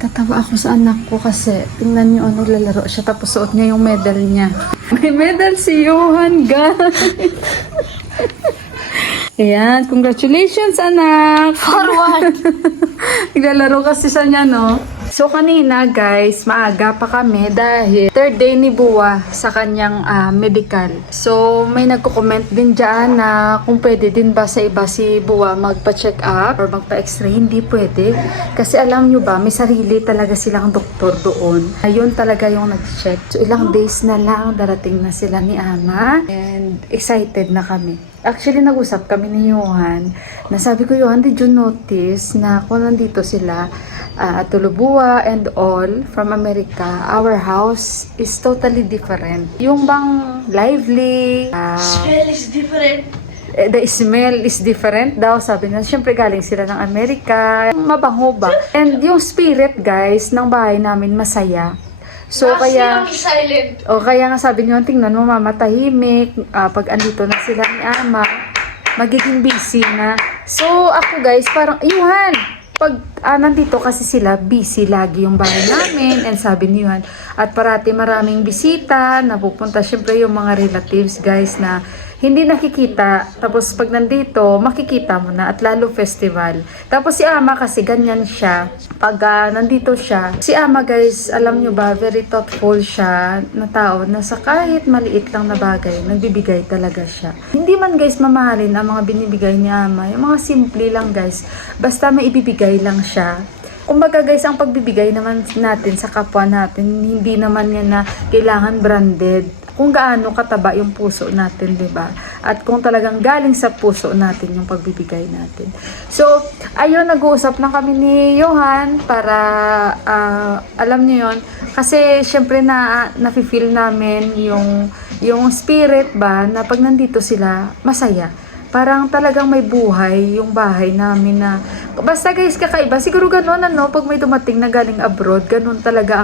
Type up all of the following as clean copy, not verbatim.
Tatawa ako sa anak ko kasi tingnan niyo naglalaro siya tapos suot niya yung medal niya. May medal si Johan, guys. Ayan, congratulations anak! Forward! Naglalaro kasi siya niya, no? So kanina guys, maaga pa kami dahil third day ni Buwa sa kanyang medical. So may nagko-comment din dyan na kung pwede din ba sa iba si Buwa magpa-check up or magpa-x-ray. Hindi pwede. Kasi alam nyo ba, may sarili talaga silang doktor doon. Ayun talaga yung nag-check. So ilang days na lang darating na sila ni Ama and excited na kami. Actually, nag-usap kami ni Johan na sabi ko, Johan, did you notice na kung nandito sila, Tulubuwa and all from America, our house is totally different. Yung bang lively, Smell is different. the smell is different daw, sabi na. Siyempre galing sila ng Amerika, mabango ba? And yung spirit, guys, ng bahay namin masaya. So kaya Silent. kaya nga sabi niyo, tingnan mo mama, tahimik. Pag andito na sila ni Ama, magiging busy na. So ako guys, parang Yuhan, pag nandito kasi sila, busy lagi yung bahay namin. And sabi ni Yuhan, at parati maraming bisita, napupunta syempre yung mga relatives guys na hindi nakikita. Tapos pag nandito, makikita mo na at lalo festival. Tapos si Ama kasi ganyan siya. Pag nandito siya, si Ama guys, alam nyo ba, very thoughtful siya na tao na sa kahit maliit lang na bagay, nagbibigay talaga siya. Hindi man guys mamahalin ang mga binibigay ni Ama. Yung mga simple lang guys. Basta may ibibigay lang siya. Kumbaga guys, ang pagbibigay naman natin sa kapwa natin, hindi naman yan na kailangan branded. Kung gaano kataba yung puso natin, 'di ba? At kung talagang galing sa puso natin yung pagbibigay natin. So, ayun, nag-uusap na kami ni Johan para alam niyo 'yon kasi syempre na-feel namin yung spirit ba na pag nandito sila, masaya. Parang talagang may buhay yung bahay namin na basta guys, kakaiba. Siguro ganun pag may dumating na galing abroad, ganun talaga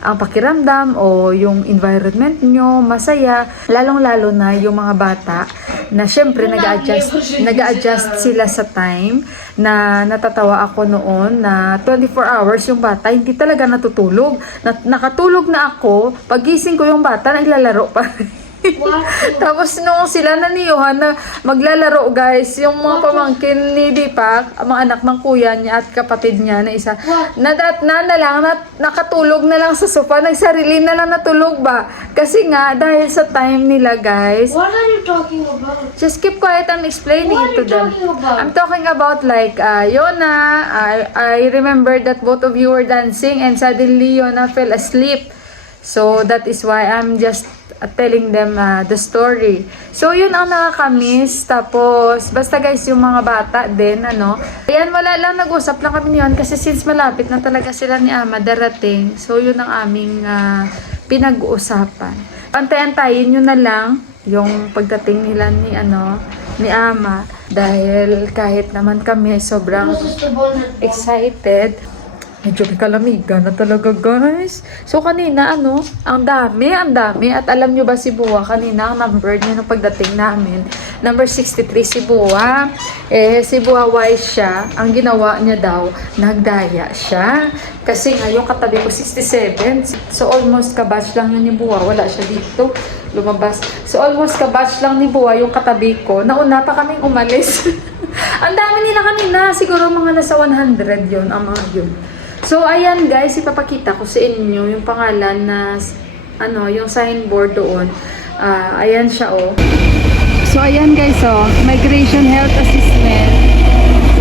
ang pakiramdam o yung environment nyo, masaya. Lalong-lalo na yung mga bata na syempre nag-a-adjust sila sa time na natatawa ako noon na 24 hours yung bata, hindi talaga natutulog. Nakatulog na ako, pagising ko yung bata, naglalaro pa. Tapos nung sila na ni Johan na maglalaro guys, yung mga pamangkin ni Deepak, mga anak ng kuya niya at kapatid niya na isa, nakatulog na lang sa sofa, nagsarili na lang natulog ba? Kasi nga, dahil sa time nila guys. What are you talking about? Just keep quiet, I'm explaining What it to them. are you talking about? I'm talking about like, Yona, I remember that both of you were dancing and suddenly Yona fell asleep. So that is why I'm just telling them the story. So yun ang nakakamiss. Tapos basta guys, yung mga bata din ayan, wala lang, nag-usap lang kami niyon kasi since malapit na talaga sila ni Ama darating. So yun ang aming pinag-uusapan. Antayin nyo na lang yung pagdating nila ni Ama dahil kahit naman kami sobrang excited. Medyo may kalamigan na talaga guys. So kanina ang dami. At alam nyo ba si Buwa kanina, ang number niya nung pagdating namin, number 63 si Buwa. Si Buwa wise siya. Ang ginawa niya daw, nagdaya siya. Kasi nga yung katabi ko 67. So almost kabatch lang yun ni Buwa. Wala siya dito. Lumabas. So almost kabatch lang ni Buwa yung katabi ko. Nauna pa kaming umalis. Ang dami nila kanina. Siguro mga nasa 100 yun ang mga yun. So, ayan guys, ipapakita ko sa inyo yung pangalan na, yung signboard doon. Ayan siya, So, ayan guys, Migration Health Assessment.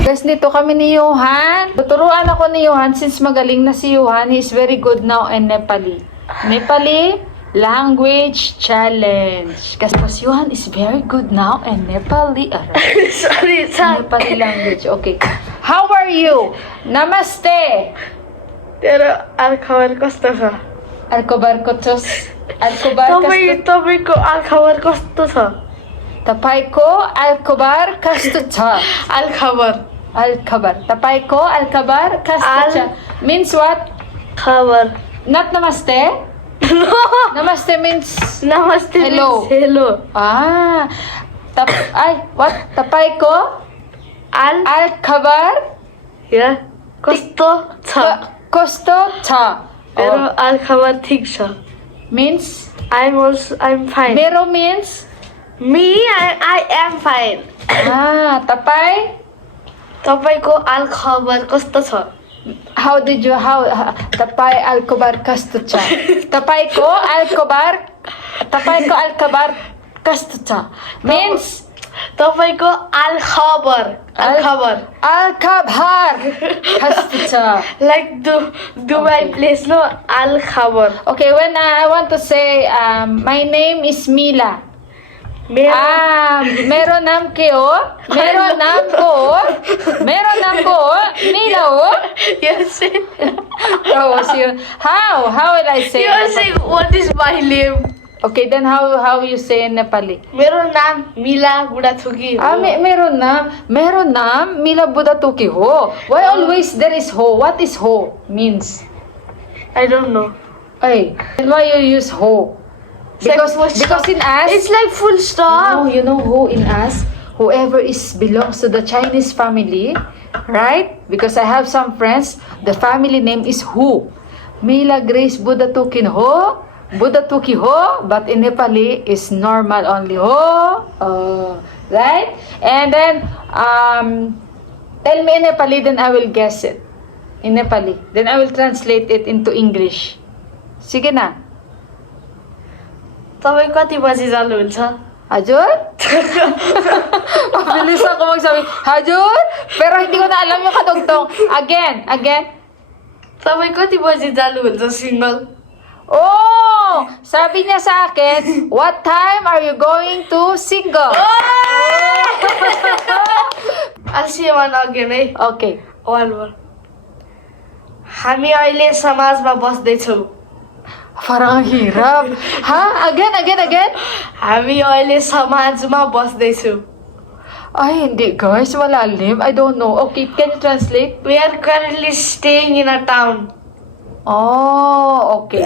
Guys, dito kami ni Johan. Tuturuan ako ni Johan since magaling na si Johan. He is very good now in Nepali. Nepali Language Challenge. Kasi Johan is very good now in Nepali. Sorry, Nepali language. Okay. How are you? Namaste. Pero alcohol costo sa. Alcobar kotos. Tobi ko alcohol costo sa. Tapay ko alcobar kastucha. Alcohol. Alcobar. Tapay ko alcobar kastucha. Means what? Cover. Not namaste? No. Namaste means Namaste. Hello. Means hello. What? Tapay ko Al. alcobar Yeah. Costo sa. Kosto cha. Pero Al-Khabar ठीक छ. Means? I'm fine. Mero means? I am fine. Tapay? तपाईको Al-Khabar कस्तो छ? Tapay Al-Kobar kasto cha. Tapay ko Al-Kobar kasto cha. Means? तपाईको Al-Khabar. Al-Kabhar kasto cha. Like Dubai Okay. place no Al-Khabar. Okay, when I want to say, my name is Mila. Meron naam ko, Mila o. Yes. Oh, so how will I say? You are saying what is my name? Okay, then how you say in Nepali? मेरो नाम मिला बुढाथोकी हो. Meron naam Mila Budatuki ho. Why always there is ho? What is ho means? I don't know. Ay, and why you use ho? Because in us, It's like full stop. you know who in us? Whoever belongs to the Chinese family, right? Because I have some friends, the family name is Hu. Mila Grace Budatukin Ho, Budatuki Ho, but in Nepali is normal only Ho. Right? And then, tell me in Nepali, then I will guess it. In Nepali. Then I will translate it into English. Sige na. तपाईँ कति बजी जानुहुन्छ? Hajur? Mabilis ako magsabi, Hajur? Pero hindi ko na alam yung katugtong. Again. तपाईँ कति बजी जानुहुन्छ single? Oh! Sabi niya sa akin, what time are you going to single? आसियामा अघि नै Okay. वालमा हामी अहिले समाजमा बस्दैछौँ. Parang ang hirap. Ha? Again? हामी अहिले समाजमा बस्दैछौँ. Ay, hindi guys. Malalim. I don't know. Okay, can you translate? We are currently staying in a town. Oh, okay.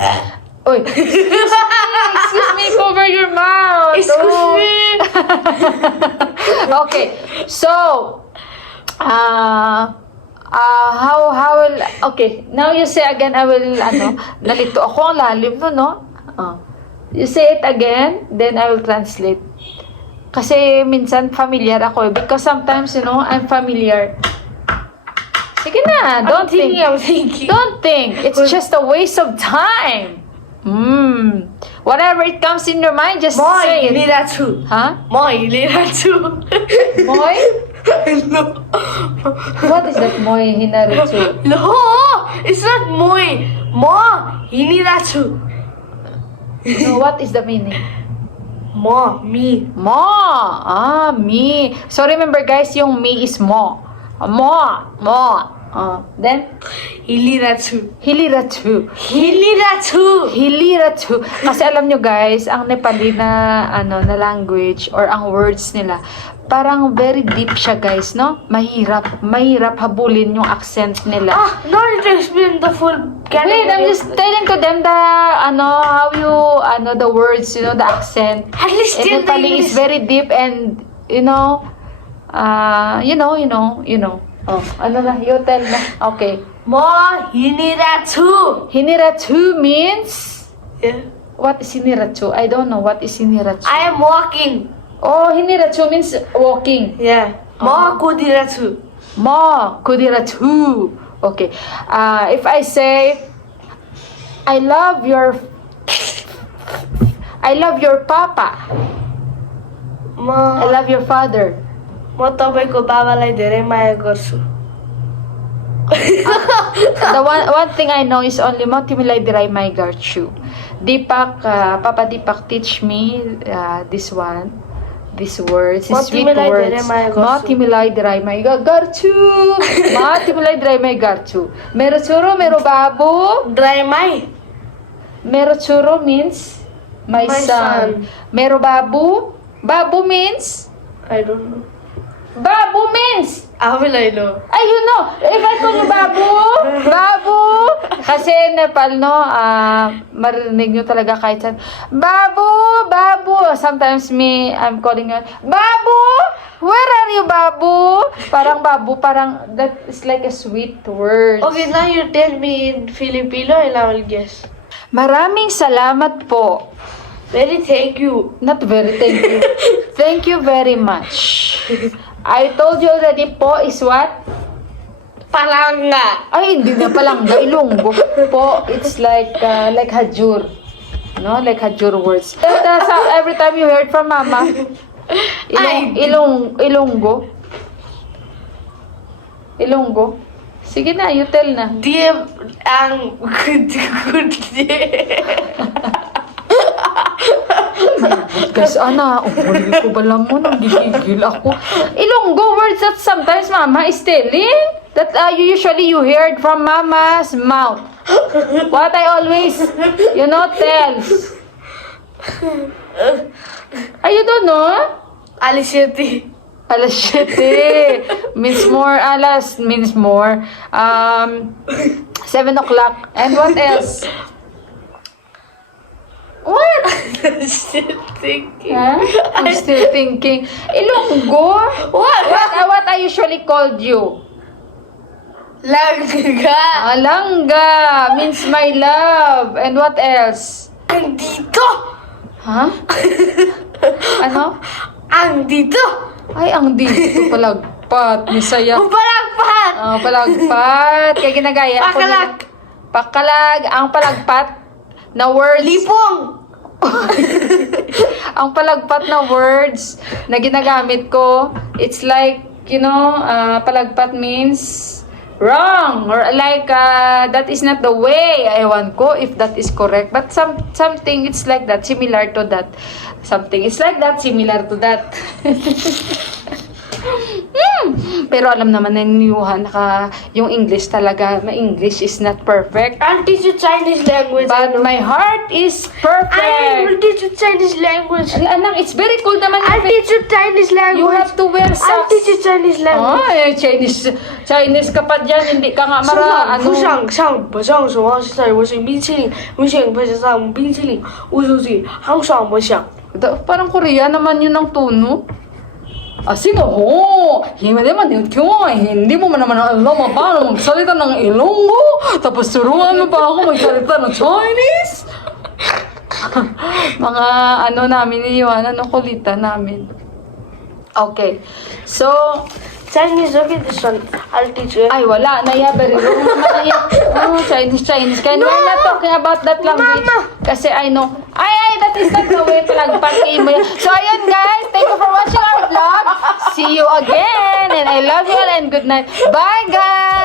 Oy. Excuse me, cover your mouth. Excuse Oh. me. Okay. So, how will, okay, now you say again, I will, nalito ako, ang lalim no? You say it again, then I will translate. Kasi minsan familiar ako because sometimes, I'm familiar. Sige na, don't think. I'm thinking. Don't think. It's just a waste of time. Whatever it comes in your mind, just म say it. हिँडिरहेको छु. Huh? म हिँडिरहेको छु. Moy? What is that moy hinaritsu? No, it's not moi. म हिँडिरहेको छु. No, what is the meaning? Me. Mo. Me. So remember guys, yung me is mo. Mo. Then, हिँडिरहेको छु. Hiliratsu. हिँडिरहेको छु. Hiliratsu. Kasi alam nyo guys, ang Nepali na na language or ang words nila, parang very deep siya guys, no? Mahirap habulin yung accent nila. No need to explain the full Wait, I'm just telling to them the how you the words, the accent. At least In tell the Nepali is English. very deep and you know. Oh, ano na? You tell na. Okay. म हिँडिरहेको छु. Hiniratsu means Yeah. what is hiniratsu? I don't know what is hiniratsu. I am walking. Oh, hiniratsu means walking. Yeah. म कुदिरहेको छु. Mo kudiratsu. Okay. If I say I love your papa. I love your father. म तपाईको बाबालाई धेरै माया गर्छु. The one thing I know is only Motimilay Diray May Garchu. Papa Deepak teach me these words, these sweet Motimilay words. Diray May Garchu. Motimilay Diray May Garchu. Motimilay Diray May Garchu. Mero churo, mero babu. Dry my. Mero churo means my My son. son. Mero babu. Babu means? I don't know. Babu means? आफैलाई लो. Ay, you know. If I call you babu, kasi Kasi Nepal, no, marinig nyo talaga kahit saan. Babu! Babu! Sometimes I'm calling her, Babu! Where are you, Babu? Parang Babu, parang that is like a sweet word. Okay, now you tell me in Filipino and I will guess. Maraming salamat po. Very thank you. Not very, thank you. Thank you very much. I told you already, po is what? Palanga. Ay, hindi na palangga, Ilonggo. Po, it's like Hajur. No, like Hajur words. Every time you heard from Mama, Ilonggo. Ilonggo. Sige na, you tell na. Dia ang good. Guys, huli ko bala mo, nanggigigil ako. Ilonggo words that sometimes Mama is telling. That you heard from Mama's mouth. What I always, tells. You don't know? Alas 7. Alas 7. Means more. 7 o'clock. And what else? What? Still thinking. Huh? I'm still thinking. Ilonggo? What I usually called you? Langga. Alangga means my love. And what else? Ang dito. Huh? Ano? Ang dito. Ay, ang dito palagpat. Misaya. Ang palagpat. Palagpat. Kaya ginagaya ko. Pakalag. Pakalag. Ang palagpat na words. Lipong. Ang palagpat na words na ginagamit ko, it's like, palagpat means wrong, or like that is not the way. Ewan ko if that is correct, but something it's like that, similar to that. Something it's like that, similar to that. Pero alam naman na niyuhan yung English talaga, my English is not perfect, I'll teach you Chinese language. but my heart is I will perfect. teach you Chinese language. Anang, it's very cool naman. I'll teach you Chinese language. You have to wear I'll socks. teach you Chinese language. Chinese ka pa dyan, hindi ka nga mara, 不上不上手啊！现在我是冰淇淋，我想不是上冰淇淋，我就是好爽不想。 Parang Korea naman yun ang tono. Sige ho, hindi man yun hindi mo man naman alam paano magsalita ng Ilonggo, tapos turuan mo pa ako magsalita ng Chinese. Mga namin ni Johanna, kulitan namin. Okay, so, Chinese, okay, this one. I'll teach you. ay wala, very wrong naman na yan. Chinese. Kaya we're not talking about that language. Kasi I know, that is not the way palagpatin mo yan. So ayan guys, thank you for watching our vlog. See you again, and I love you all, and good night. Bye guys!